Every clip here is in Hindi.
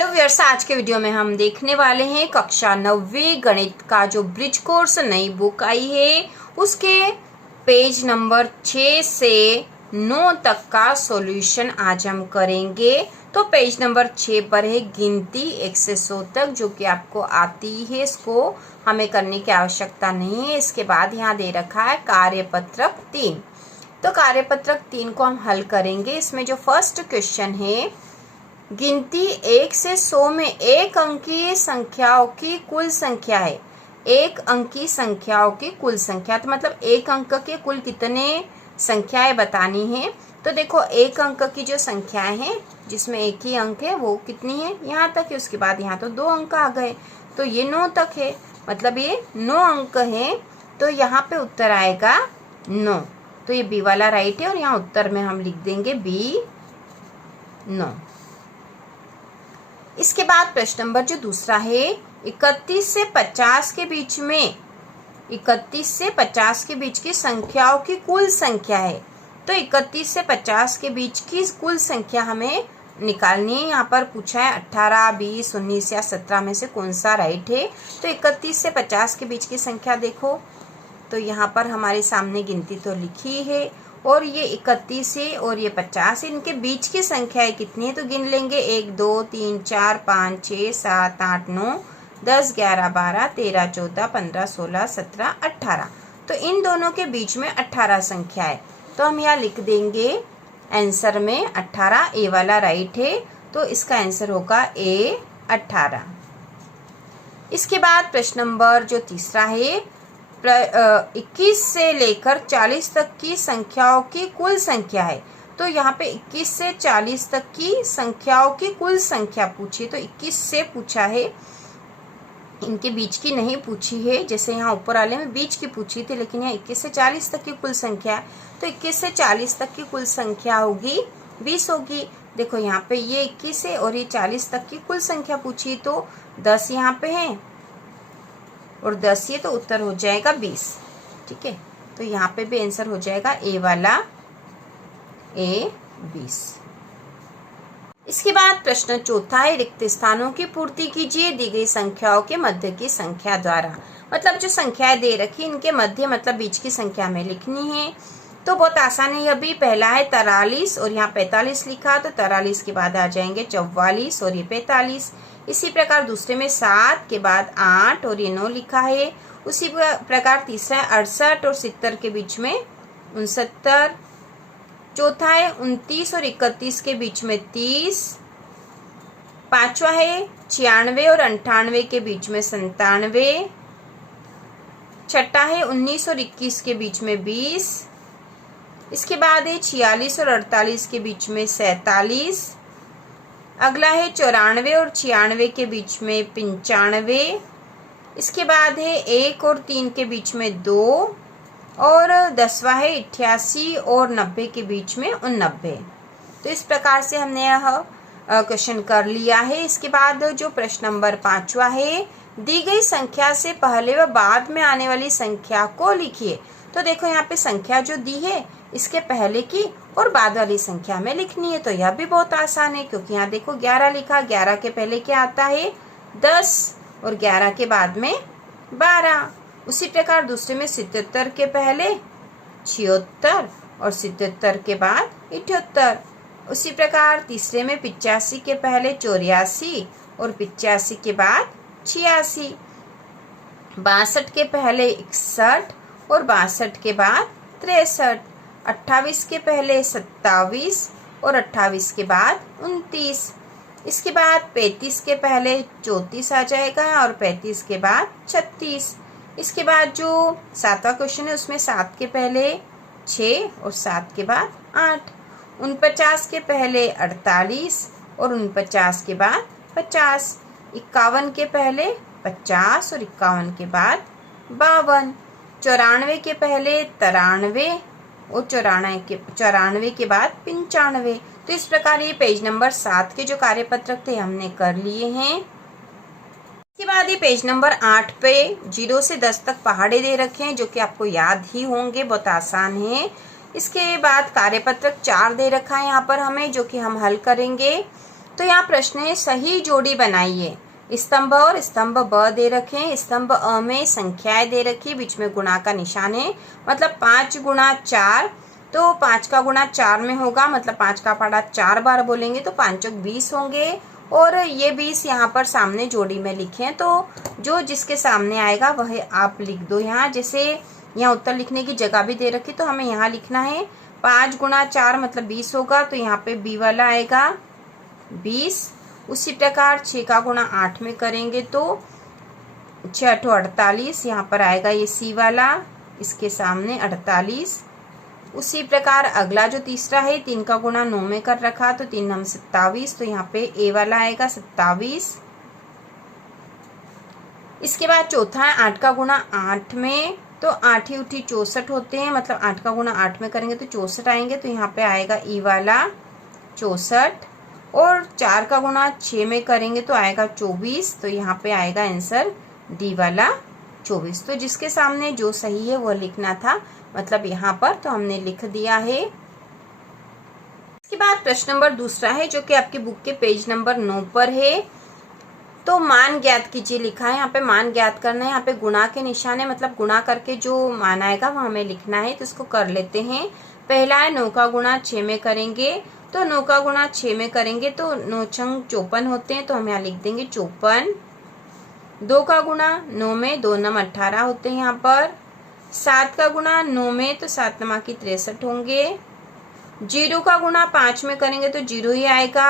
हेलो व्यूअर्स, आज के वीडियो में हम देखने वाले हैं कक्षा 9वीं गणित का जो ब्रिज कोर्स नई बुक आई है उसके पेज नंबर 6 से 9 तक का सॉल्यूशन आज हम करेंगे। तो पेज नंबर 6 पर है गिनती 1 से 100 तक, जो कि आपको आती है, इसको हमें करने की आवश्यकता नहीं है। इसके बाद यहाँ दे रखा है कार्यपत्रक 3। तो कार्यपत्रक 3 को हम हल करेंगे। इसमें जो फर्स्ट क्वेश्चन है, गिनती 1 से 100 में एक अंकीय संख्याओं की कुल संख्या है। एक अंकी संख्याओं की कुल संख्या, तो मतलब एक अंक के कुल कितने संख्याएं बतानी है। तो देखो, एक अंक की जो संख्याएं हैं जिसमें एक ही अंक है वो कितनी है, यहाँ तक है। उसके बाद यहाँ तो 2 अंक आ गए, तो ये 9 तक है, मतलब ये 9 अंक है। तो यहाँ पे उत्तर आएगा 9। तो ये बी वाला राइट है और यहाँ उत्तर में हम लिख देंगे बी 9। इसके बाद प्रश्न नंबर जो दूसरा है, 31 से 50 के बीच में 31 से 50 के बीच की संख्याओं की कुल संख्या है। तो 31 से 50 के बीच की कुल संख्या हमें निकालनी है। यहाँ पर पूछा है 18, 20, 19 या 17 में से कौन सा राइट है। तो 31 से 50 के बीच की संख्या देखो, तो यहाँ पर हमारे सामने गिनती तो लिखी है और ये 31 है और ये 50 है। इनके बीच की संख्या है कितनी है, तो गिन लेंगे 1, 2, 3, 4, 5, 6, 7, 8, 9, 10, 11, 12, 13, 14, 15, 16, 17, 18। तो इन दोनों के बीच में 18 संख्या है। तो हम यहाँ लिख देंगे आंसर में 18, ए वाला राइट है। तो इसका आंसर होगा ए 18। इसके बाद प्रश्न नंबर जो तीसरा है, 21 से लेकर 40 तक की संख्याओं की कुल संख्या है। तो यहाँ पे 21 से 40 तक की संख्याओं की कुल संख्या पूछी, तो 21 से पूछा है, इनके बीच की नहीं पूछी है। जैसे यहाँ ऊपर वाले में बीच की पूछी थी, लेकिन यहाँ 21 से 40 तक की कुल संख्या है। तो 21 से 40 तक की कुल संख्या होगी 20 होगी। देखो यहाँ पे ये 21 है और ये 40 तक की कुल संख्या पूछी, तो 10 यहाँ पे है और 10 ये, तो उत्तर हो जाएगा 20। ठीक है, तो यहाँ पे भी आंसर हो जाएगा ए वाला, ए 20। इसके बाद प्रश्न चौथा है, रिक्त स्थानों की पूर्ति कीजिए दी गई संख्याओं के मध्य की संख्या द्वारा। मतलब जो संख्याएं दे रखी इनके मध्य मतलब बीच की संख्या में लिखनी है। तो बहुत आसान है। अभी पहला है 43 और यहाँ 45 लिखा, तो 43 के बाद आ जाएंगे 44 और ये 45। इसी प्रकार दूसरे में 7 के बाद 8 और ये 9 लिखा है। उसी प्रकार तीसरा है 68 और 70 के बीच में 69। चौथा है 29 और 31 के बीच में 30। पांचवा है 96 और 98 के बीच में 97। छठा है 19 और 21 के बीच में 20। इसके बाद है 46 और 48 के बीच में 47। अगला है 94 और 96 के बीच में 95। इसके बाद है 1 और 3 के बीच में 2 और 10वां है 88 और 90 के बीच में 89। तो इस प्रकार से हमने यह क्वेश्चन कर लिया है। इसके बाद जो प्रश्न नंबर 5वां है, दी गई संख्या से पहले व बाद में आने वाली संख्या को लिखिए। तो देखो यहाँ पे संख्या जो दी है इसके पहले की और बाद वाली संख्या में लिखनी है। तो यह भी बहुत आसान है, क्योंकि यहाँ देखो 11 लिखा, 11 के पहले क्या आता है 10 और 11 के बाद में 12। उसी प्रकार दूसरे में 77 के पहले 76 और 77 के बाद 78। उसी प्रकार तीसरे में 85 के पहले 84 और 85 के बाद 86। 62 के पहले 61 और 62 के बाद 63। 28 के पहले 27 और 28 के बाद 29। इसके बाद 35 के पहले 34 आ जाएगा और 35 के बाद 36। इसके बाद जो 7वां क्वेश्चन है उसमें 7 के पहले 6 और 7 के बाद 8। 49 के पहले 48 और 49 के बाद 50। 51 के पहले 50 और 51 के बाद 52। 94 के पहले 93 और 94 के बाद 95। तो इस प्रकार ये पेज नंबर 7 के जो कार्यपत्रक थे हमने कर लिए हैं। इसके बाद ये पेज नंबर 8 पे 0 से 10 तक पहाड़े दे रखे हैं, जो कि आपको याद ही होंगे, बहुत आसान है। इसके बाद कार्यपत्रक 4 दे रखा है यहाँ पर हमें, जो कि हम हल करेंगे। तो यहाँ प्रश्न है सही जोड़ी बनाइए। स्तंभ और स्तंभ ब दे रखे हैं, स्तंभ अ में संख्याएं दे रखी, बीच में गुणा का निशान है, मतलब 5 गुणा 4, तो 5 का गुणा 4 में होगा, मतलब 5 का पहाड़ा 4 बार बोलेंगे तो 5 चौक 20 होंगे। और ये 20 यहाँ पर सामने जोड़ी में लिखे हैं, तो जो जिसके सामने आएगा वह आप लिख दो यहाँ। जैसे यहाँ उत्तर लिखने की जगह भी दे रखी, तो हमें यहाँ लिखना है 5 गुणा 4 मतलब 20 होगा, तो यहाँ पे बी वाला आएगा 20। उसी प्रकार 6 का गुणा 8 में करेंगे तो 6 8 48, यहाँ पर आएगा ये सी वाला, इसके सामने 48। उसी प्रकार अगला जो तीसरा है 3 का गुणा 9 में कर रखा, तो 3 9 27, तो यहाँ पे ए वाला आएगा 27। इसके बाद चौथा है 8 का गुणा 8 में, तो 8 ही उठी 64 होते हैं, मतलब 8 का गुणा 8 में करेंगे तो 64 आएंगे, तो यहाँ पे आएगा ई वाला 64। और 4 का गुणा 6 में करेंगे तो आएगा 24, तो यहाँ पे आएगा आंसर डी वाला 24। तो जिसके सामने जो सही है वो लिखना था, मतलब यहाँ पर तो हमने लिख दिया है। इसके बाद प्रश्न नंबर दूसरा है जो कि आपकी बुक के पेज नंबर 9 पर है। तो मान ज्ञात कीजिए लिखा है, यहाँ पे मान ज्ञात करना है, यहाँ पे गुणा के निशान है, मतलब गुणा करके जो मान आएगा वो हमें लिखना है, तो इसको कर लेते हैं। पहला है 9 का गुणा 6 में करेंगे, तो 9 का गुणा 6 में करेंगे तो 9 छंग 54 होते हैं, तो हम यहाँ लिख देंगे 54। 2 का गुणा 9 में 2 9 18 होते हैं यहाँ पर। 7 का गुणा 9 में तो 7 9 की 63 होंगे। 0 का गुणा 5 में करेंगे तो 0 ही आएगा।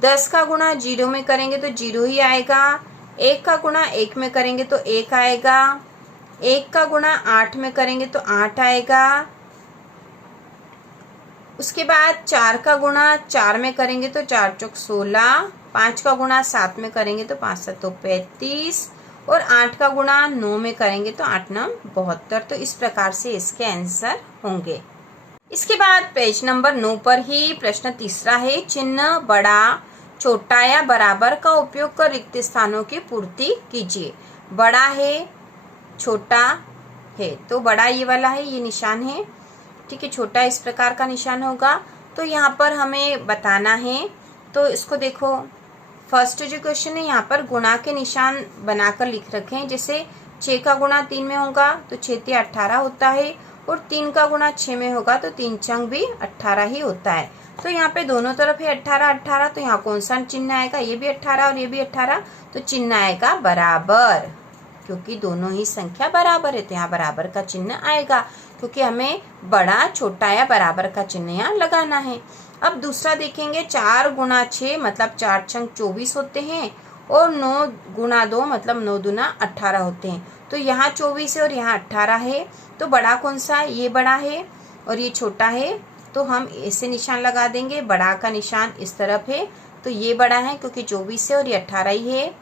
10 का गुणा 0 में करेंगे तो 0 ही आएगा। 1 का गुणा 1 में करेंगे तो 1 आएगा। 1 का गुणा 8 में करेंगे तो 8 आएगा। उसके बाद 4 का गुणा 4 में करेंगे तो 4 चौक 16। 5 का गुणा 7 में करेंगे तो 5 7 35। और 8 का गुणा 9 में करेंगे तो 8 9 72। तो इस प्रकार से इसके आंसर होंगे। इसके बाद पेज नंबर 9 पर ही प्रश्न तीसरा है, चिन्ह बड़ा छोटा या बराबर का उपयोग कर रिक्त स्थानों की पूर्ति कीजिए। बड़ा है छोटा है, तो बड़ा ये वाला है, ये निशान है, ठीक है। छोटा इस प्रकार का निशान होगा, तो यहाँ पर हमें बताना है। तो इसको देखो, फर्स्ट जो क्वेश्चन है यहाँ पर गुणा के निशान बनाकर लिख रखे हैं। जैसे 6 का गुणा 3 में होगा तो 6 3 18 होता है, और 3 का गुणा 6 में होगा तो 3 छंग भी 18 ही होता है। तो यहाँ पे दोनों तरफ है 18 18, तो यहाँ कौन सा चिन्ह आएगा, ये भी 18 और ये भी 18, तो चिन्ह आएगा बराबर, क्योंकि दोनों ही संख्या बराबर है, तो यहाँ बराबर का चिन्ह आएगा, क्योंकि हमें बड़ा छोटा या बराबर का चिन्ह यहाँ लगाना है। अब दूसरा देखेंगे, 4 गुणा 6 मतलब 4 छंग 24 होते हैं, और 9 गुणा 2 मतलब 9 दूना 18 होते हैं। तो यहाँ 24 है और यहाँ 18 है, तो बड़ा कौन सा, ये बड़ा है और ये छोटा है, तो हम ऐसे निशान लगा देंगे। बड़ा का निशान इस तरफ है, तो ये बड़ा है क्योंकि 24 है और ये 18 ही है।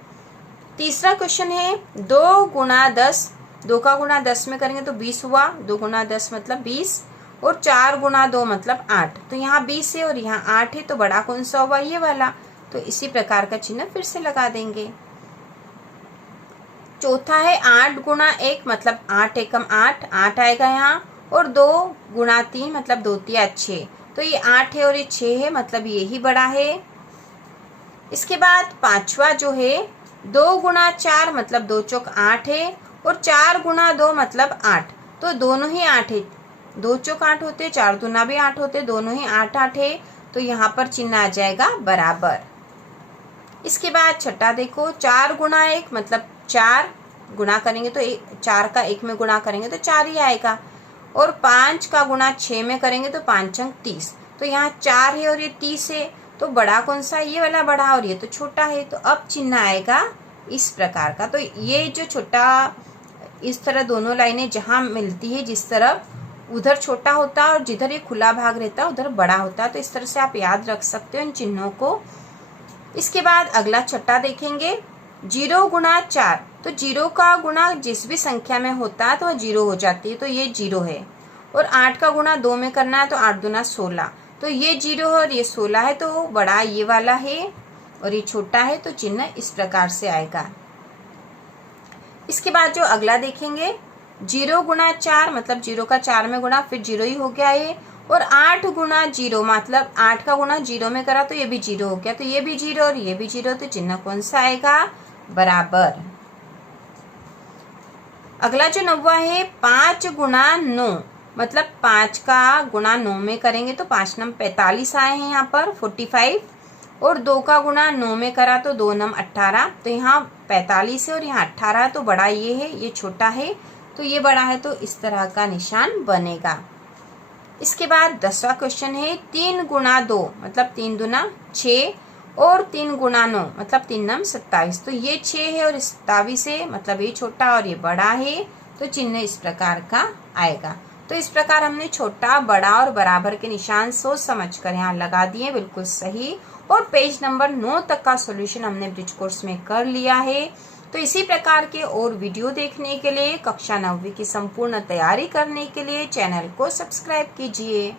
तीसरा क्वेश्चन है 2 गुणा 10, 2 का गुणा 10 में करेंगे तो 20 हुआ, 2 गुणा 10 मतलब 20, और 4 गुणा 2 मतलब 8, तो यहाँ 20 है और यहाँ 8 है, तो बड़ा कौन सा हुआ, ये वाला, तो इसी प्रकार का चिन्ह फिर से लगा देंगे। चौथा है 8 गुणा 1 मतलब 8 एकम 8, 8 आएगा यहाँ, और 2 गुणा 3 मतलब 2 3 6, तो ये 8 है और ये 6 है, मतलब ये ही बड़ा है। इसके बाद पांचवा जो है 2 गुणा 4 मतलब 2 चौक 8 है, और 4 गुणा 2 मतलब 8, तो दोनों ही 8 है, 2 चौक 8 होते, 4 दूना भी 8 होते, दोनों ही 8 8 है, तो यहाँ पर चिन्ह आ जाएगा बराबर। इसके बाद छठा देखो, 4 गुणा 1 मतलब 4, गुणा करेंगे तो 4 का 1 में गुणा करेंगे तो 4 ही आएगा, और 5 का गुणा 6 में करेंगे तो 5 छंग 30, तो यहाँ 4 है और ये 30 है, तो बड़ा कौन सा, ये वाला बड़ा, और ये तो छोटा है, तो अब चिन्ह आएगा इस प्रकार का। तो ये जो छोटा, इस तरह दोनों लाइनें जहां मिलती है जिस तरफ, उधर छोटा होता है और जिधर ये खुला भाग रहता है उधर बड़ा होता है, तो इस तरह से आप याद रख सकते हो इन चिन्हों को। इसके बाद अगला छठा देखेंगे, 0 गुणा 4, तो 0 का गुणा जिस भी संख्या में होता है तो वह 0 हो जाती है, तो ये 0 है, और 8 का गुणा 2 में करना है तो 8 दूना 16, तो ये 0 है और ये 16 है, तो बड़ा ये वाला है और ये छोटा है, तो चिन्ह इस प्रकार से आएगा। इसके बाद जो अगला देखेंगे, 0 गुणा 4 मतलब 0 का 4 में गुणा, फिर 0 ही हो गया है, और 8 गुना 0 मतलब 8 का गुना 0 में करा तो ये भी 0 हो गया, तो ये भी 0 और ये भी 0, तो चिन्ह कौन सा आएगा? बराबर। अगला जो 9वां है 5 गुना 9 मतलब 5 का गुना 9 में करेंगे तो 5 नम 45 आए हैं यहाँ पर 45, और 2 का गुना 9 में करा तो 2 नम 18, तो यहाँ 45 है और यहाँ 18 है, तो बड़ा ये है, ये छोटा है, तो ये बड़ा है, तो इस तरह का निशान बनेगा। इसके बाद 10वां क्वेश्चन है 3 गुना 2 मतलब 3 दूना 6 और 3 गुना 9 मतलब 3 नम 27, तो ये 6 है और 27 है, मतलब ये छोटा और ये बड़ा है, तो चिन्ह इस प्रकार का आएगा। तो इस प्रकार हमने छोटा, बड़ा और बराबर के निशान सोच समझ कर यहाँ लगा दिए, बिल्कुल सही। और पेज नंबर 9 तक का सॉल्यूशन हमने ब्रिज कोर्स में कर लिया है। तो इसी प्रकार के और वीडियो देखने के लिए, कक्षा 9वीं की संपूर्ण तैयारी करने के लिए चैनल को सब्सक्राइब कीजिए।